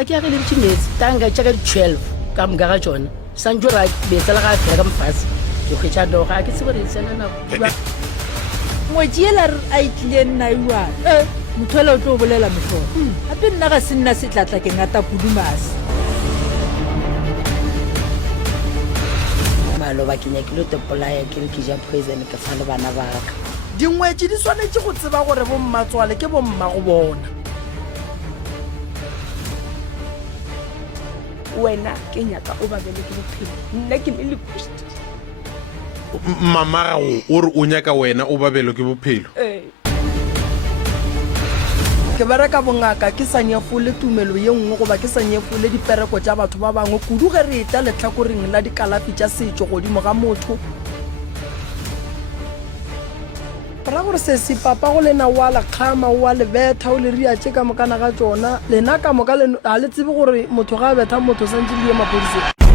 ka ke a re le ditšhinetse tanga tša ka di-12 ka moka ga tšona santse ra betsela ga fela ka mofase ke kgwetša doo ga ke tsebo re tsena nako ngwetsi ela a itlile nna iwane motho ele o tlo o bolela motlhoro gape nna ga se nna setlatla ke ngata pudumase maloba ke nyakile topolaya ke re ke ja poison ke fa le bana baka dingwetsi di swanetse go tseba gore bommatswale ke bomma go bona wena ke nyaka o babele ke bophelo nna ke le lekosti mamagago o re o nyaka wena o babelo ke bophelo ke bereka bongaka ke sa nyefole tumelo ye nngwe goba ke sa nyefole dipereko tša batho ba bangwe kudu ge re eta letlhakoreng la dikalafi tša setšo godimo ga motho ra gore se sepapa go lena wa lekgama wa lebetha o le riatše ka mokana ga tšona lena ka moka ga le tsebe gore motho ga a betha motho santse le ye maphodiseng